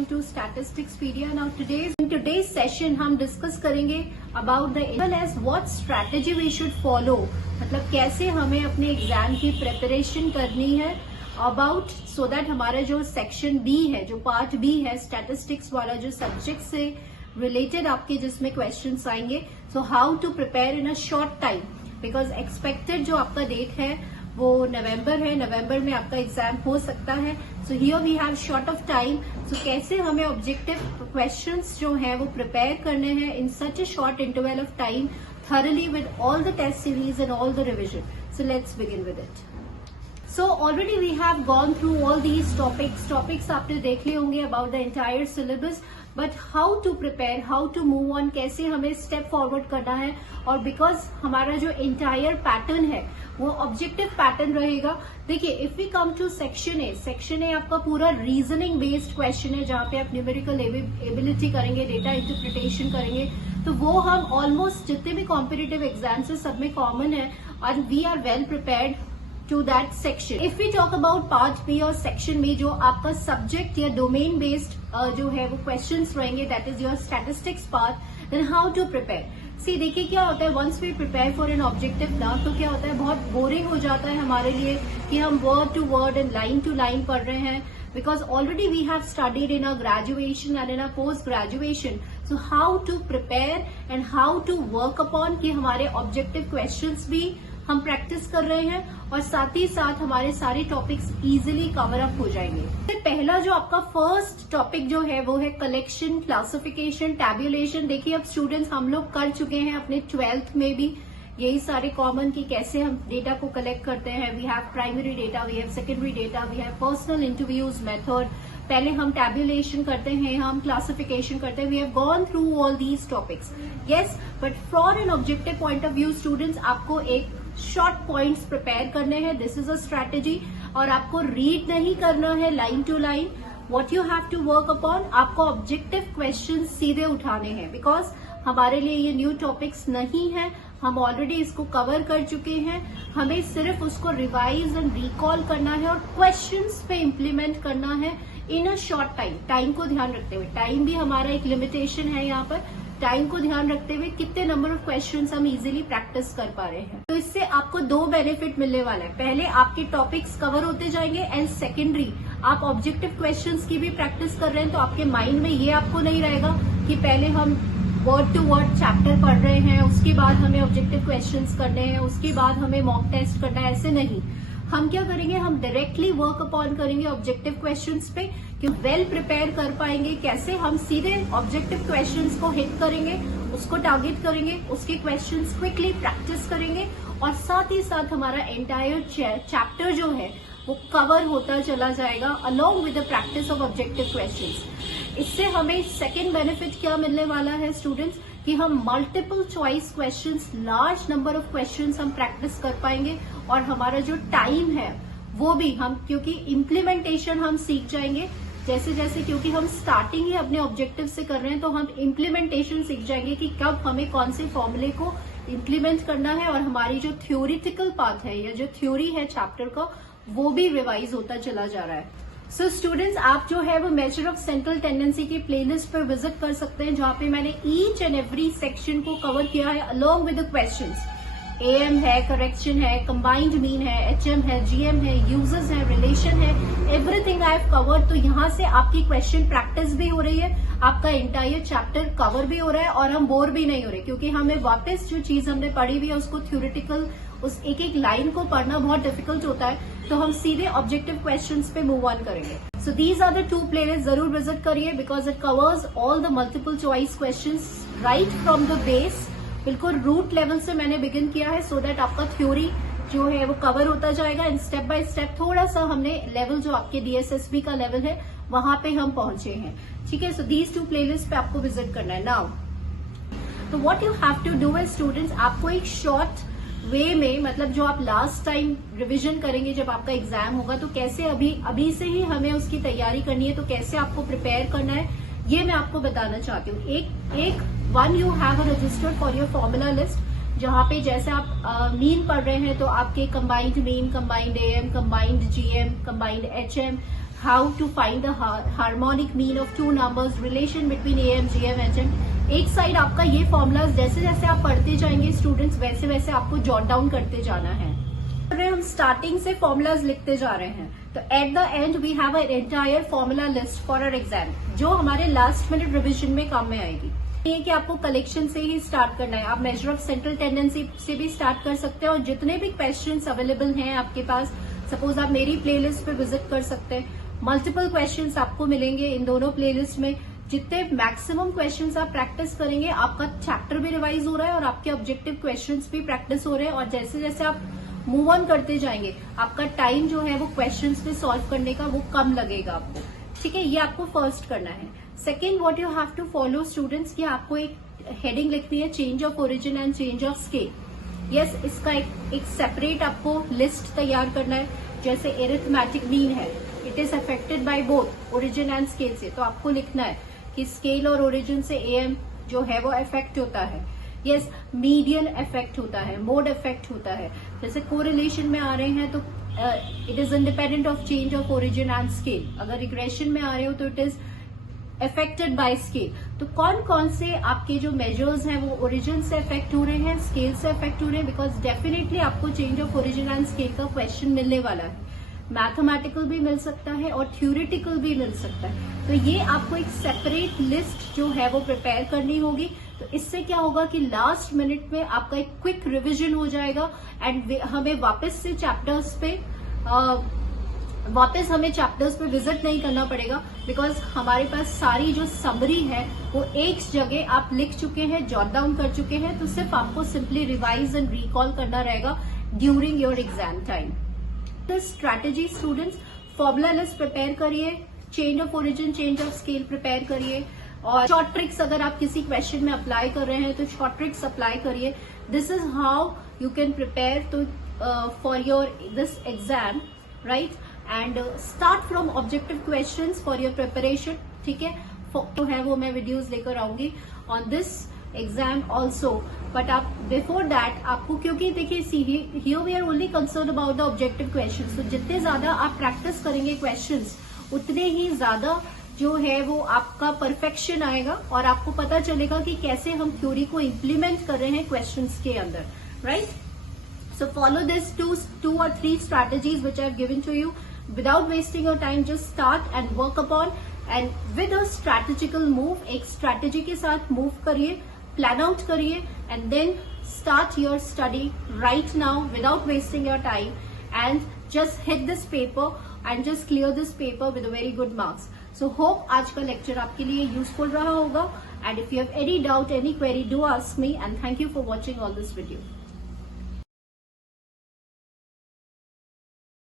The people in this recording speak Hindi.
Welcome to Statisticspedia. Now today's session हम डिस्कस करेंगे about the age what strategy we should follow, मतलब कैसे हमें अपने एग्जाम की प्रिपरेशन करनी है अबाउट सो दैट हमारा जो सेक्शन बी है, जो पार्ट बी है स्टैटिस्टिक्स वाला, जो सब्जेक्ट से रिलेटेड आपके जिसमें क्वेश्चंस आएंगे, so how to prepare in a short time, because expected जो आपका डेट है वो नवंबर है, नवंबर में आपका एग्जाम हो सकता है। So here we have short of time, so कैसे हमें ऑब्जेक्टिव क्वेश्चंस जो है वो प्रिपेयर करने हैं in such a short interval of time, thoroughly with all the test series and all the revision. So let's begin with it. So already we have gone through all these topics आपने देख लिए होंगे about the entire syllabus, but how to prepare, how to move on, कैसे हमें step forward करना है, और because हमारा जो entire pattern है वो objective pattern रहेगा। देखिए if we come to section A आपका पूरा reasoning based question है, जहाँ पे आप numerical ability करेंगे, data interpretation करेंगे, तो वो हम ऑलमोस्ट जितने भी कॉम्पिटिटिव एग्जाम से सब में कॉमन है और we are well prepared to that section. If we talk about part B और सेक्शन बी, जो आपका सब्जेक्ट या डोमेन बेस्ड जो है वो क्वेश्चंस रहेंगे, that is your statistics part, then how to prepare. See देखिए क्या होता है, once we prepare for an objective ना, तो क्या होता है बहुत बोरिंग हो जाता है हमारे लिए कि हम word to word and line to line पढ़ रहे हैं, because already we have studied in our graduation and in our post graduation. So how to prepare and how to work upon कि हमारे objective questions भी हम प्रैक्टिस कर रहे हैं और साथ ही साथ हमारे सारे टॉपिक्स इजीली कवर अप हो जाएंगे। पहला जो आपका फर्स्ट टॉपिक जो है वो है कलेक्शन, क्लासिफिकेशन, टैब्यूलेशन। देखिए अब स्टूडेंट्स हम लोग कर चुके हैं अपने 12th में भी यही सारे कॉमन कि कैसे हम डेटा को कलेक्ट करते हैं। We have primary data, we have secondary data, we have personal interviews method, पहले हम टैब्यूलेशन करते हैं, हम क्लासिफिकेशन करते हैं। We have gone through all these topics, yes, but for an objective point of view students आपको एक शॉर्ट पॉइंट्स प्रिपेयर करने हैं, दिस इज अ स्ट्रैटेजी, और आपको रीड नहीं करना है line to line. What you have to work upon, आपको ऑब्जेक्टिव क्वेश्चन सीधे उठाने हैं, बिकॉज हमारे लिए ये न्यू टॉपिक्स नहीं है, हम ऑलरेडी इसको कवर कर चुके हैं, हमें सिर्फ उसको रिवाइज एंड रिकॉल करना है और क्वेश्चंस पे इम्प्लीमेंट करना है इन अ शॉर्ट टाइम। टाइम को ध्यान रखते हुए, टाइम भी हमारा एक लिमिटेशन है यहाँ पर, टाइम को ध्यान रखते हुए कितने नंबर ऑफ क्वेश्चंस हम इजीली प्रैक्टिस कर पा रहे हैं। तो इससे आपको दो बेनिफिट मिलने वाला है, पहले आपके टॉपिक्स कवर होते जाएंगे एंड सेकेंडरी आप ऑब्जेक्टिव क्वेश्चंस की भी प्रैक्टिस कर रहे हैं, तो आपके माइंड में ये आपको नहीं रहेगा कि पहले हम वर्ड टू वर्ड चैप्टर पढ़ रहे हैं, उसके बाद हमें ऑब्जेक्टिव क्वेश्चंस करने हैं, उसके बाद हमें मॉक टेस्ट करना है, ऐसे नहीं। हम क्या करेंगे, हम डायरेक्टली वर्क अपॉन करेंगे ऑब्जेक्टिव क्वेश्चंस पे, कि वेल प्रिपेयर कर पाएंगे कैसे हम सीधे ऑब्जेक्टिव क्वेश्चंस को हिट करेंगे, उसको टारगेट करेंगे, उसके क्वेश्चंस क्विकली प्रैक्टिस करेंगे, और साथ ही साथ हमारा एंटायर चैप्टर जो है वो कवर होता चला जाएगा along with the practice of objective questions. इससे हमें सेकेंड बेनिफिट क्या मिलने वाला है स्टूडेंट्स, कि हम multiple choice questions, large number of questions हम प्रैक्टिस कर पाएंगे, और हमारा जो टाइम है वो भी हम, क्योंकि इम्प्लीमेंटेशन हम सीख जाएंगे जैसे जैसे, क्योंकि हम स्टार्टिंग ही अपने ऑब्जेक्टिव से कर रहे हैं, तो हम इम्प्लीमेंटेशन सीख जाएंगे कि कब हमें कौन से फॉर्मूले को इम्प्लीमेंट करना है, और हमारी जो थ्योरिटिकल पार्ट है या जो थ्योरी है चैप्टर का वो भी रिवाइज होता चला जा रहा है। सो स्टूडेंट्स आप जो है वो मेजर ऑफ सेंट्रल टेंडेंसी की प्लेलिस्ट पर विजिट कर सकते हैं, जहाँ पे मैंने ईच एंड एवरी सेक्शन को कवर किया है along with the questions. Am है, करेक्शन है, कंबाइंड मीन है, एचएम है, जीएम है, यूजर्स है, रिलेशन है, एवरीथिंग आई हैव कवर्ड। तो यहाँ से आपकी क्वेश्चन प्रैक्टिस भी हो रही है, आपका एंटायर चैप्टर कवर भी हो रहा है, और हम बोर भी नहीं हो रहे, क्योंकि हमें वापस जो चीज हमने पढ़ी हुई है उसको थ्योरेटिकल, उस एक एक लाइन को पढ़ना बहुत डिफिकल्ट होता है, तो हम सीधे ऑब्जेक्टिव क्वेश्चंस पे मूव ऑन करेंगे। So these are the two playlist, जरूर विजिट करिए, because it covers all the multiple choice questions right from the base, बिल्कुल रूट लेवल से मैंने बिगिन किया है, सो दैट आपका थ्योरी जो है वो कवर होता जाएगा, एंड स्टेप बाय स्टेप थोड़ा सा हमने लेवल जो आपके डीएसएसबी का लेवल है वहां पे हम पहुंचे हैं, ठीक है। सो दीज टू प्लेलिस्ट पे आपको विजिट करना है। नाउ तो what you have to do है स्टूडेंट्स, आपको एक शॉर्ट वे में, मतलब जो आप लास्ट टाइम रिवीजन करेंगे जब आपका एग्जाम होगा, तो कैसे अभी से ही हमें उसकी तैयारी करनी है, तो कैसे आपको प्रिपेयर करना है ये मैं आपको बताना चाहती हूँ। एक one you have a resistor for your formula list, जहाँ पे जैसे आप मीन पढ़ रहे हैं तो आपके combined mean, combined am, combined GM, combined HM, how to find the harmonic mean of two numbers, relation between AM, GM, HM. एक साइड आपका ये फॉर्मूलाज जैसे जैसे आप पढ़ते जाएंगे स्टूडेंट्स, वैसे वैसे आपको जॉट डाउन करते जाना है। हम स्टार्टिंग से फॉर्मूलाज लिखते जा रहे हैं, तो at the end we have a entire formula list for our exam, जो हमारे लास्ट मिनट रिविजन में काम में आएगी। ये कि आपको कलेक्शन से ही स्टार्ट करना है, आप मेजर ऑफ सेंट्रल टेंडेंसी से भी स्टार्ट कर सकते हैं, और जितने भी क्वेश्चंस अवेलेबल हैं आपके पास, सपोज आप मेरी प्लेलिस्ट पे विजिट कर सकते हैं, मल्टीपल क्वेश्चंस आपको मिलेंगे इन दोनों प्लेलिस्ट में। जितने मैक्सिमम क्वेश्चंस आप प्रैक्टिस करेंगे, आपका चैप्टर भी रिवाइज हो रहा है और आपके ऑब्जेक्टिव क्वेश्चंस भी प्रैक्टिस हो रहे हैं, और जैसे जैसे आप मूव ऑन करते जाएंगे आपका टाइम जो है वो क्वेश्चंस पे सॉल्व करने का वो कम लगेगा आपको। ठीक है, ये आपको फर्स्ट करना है। Second, what you have to follow students, कि आपको एक हेडिंग लिखनी है, change of origin and change of scale. Yes, इसका एक सेपरेट आपको लिस्ट तैयार करना है। जैसे एरिथमेटिक मीन है, it is affected by both origin and scale से, तो आपको लिखना है कि स्केल और ओरिजिन से एएम जो है वो अफेक्ट होता है। यस, मीडियन इफेक्ट होता है, मोड इफेक्ट होता है। जैसे कोरिलेशन में आ रहे हैं तो it is independent of change of origin and scale. अगर रिग्रेशन में आ रहे हो तो it is affected bye scale. तो कौन कौन से आपके जो मेजर्स हैं वो ओरिजिन से अफेक्ट हो रहे हैं, स्केल से अफेक्ट हो रहे हैं, बिकॉज डेफिनेटली आपको change of origin and scale का क्वेश्चन मिलने वाला है। मैथमेटिकल भी मिल सकता है और थ्योरेटिकल भी मिल सकता है। तो ये आपको एक सेपरेट लिस्ट जो है वो प्रिपेयर करनी होगी। तो इससे क्या होगा कि लास्ट मिनट में आपका एक क्विक रिवीजन हो जाएगा, एंड हमें वापस हमें चैप्टर्स पे विजिट नहीं करना पड़ेगा, बिकॉज हमारे पास सारी जो समरी है वो एक जगह आप लिख चुके हैं, जॉट डाउन कर चुके हैं। तो सिर्फ आपको सिंपली रिवाइज एंड रिकॉल करना रहेगा during your exam time. Strategy students, formula list prepare करिए, change of origin, change of scale prepare करिए, और शॉर्ट ट्रिक्स अगर आप किसी क्वेश्चन में अप्लाई कर रहे हैं तो शॉर्ट ट्रिक्स अप्लाई करिए। This is how you can prepare to for your this exam, right? And start from objective questions for your preparation. ठीक है, जो है वो मैं वीडियोज लेकर आऊंगी on this exam also, but आप बिफोर दैट आपको, क्योंकि देखिए here we are only concern about the objective questions, तो जितने ज्यादा आप प्रैक्टिस करेंगे क्वेश्चंस उतने ही ज्यादा जो है वो आपका परफेक्शन आएगा, और आपको पता चलेगा कि कैसे हम थ्योरी को इम्प्लीमेंट कर रहे हैं क्वेश्चंस के अंदर, right? So follow this two or three strategies which I have given to you. Without wasting your time, just start and work upon, and with a strategical move, एक strategy के साथ move करिए, plan out करिए, and then start your study right now without wasting your time, and just hit this paper and just clear this paper with a very good marks. So hope आज का lecture आपके लिए useful रहा होगा, and if you have any doubt, any query, do ask me, and thank you for watching all this video.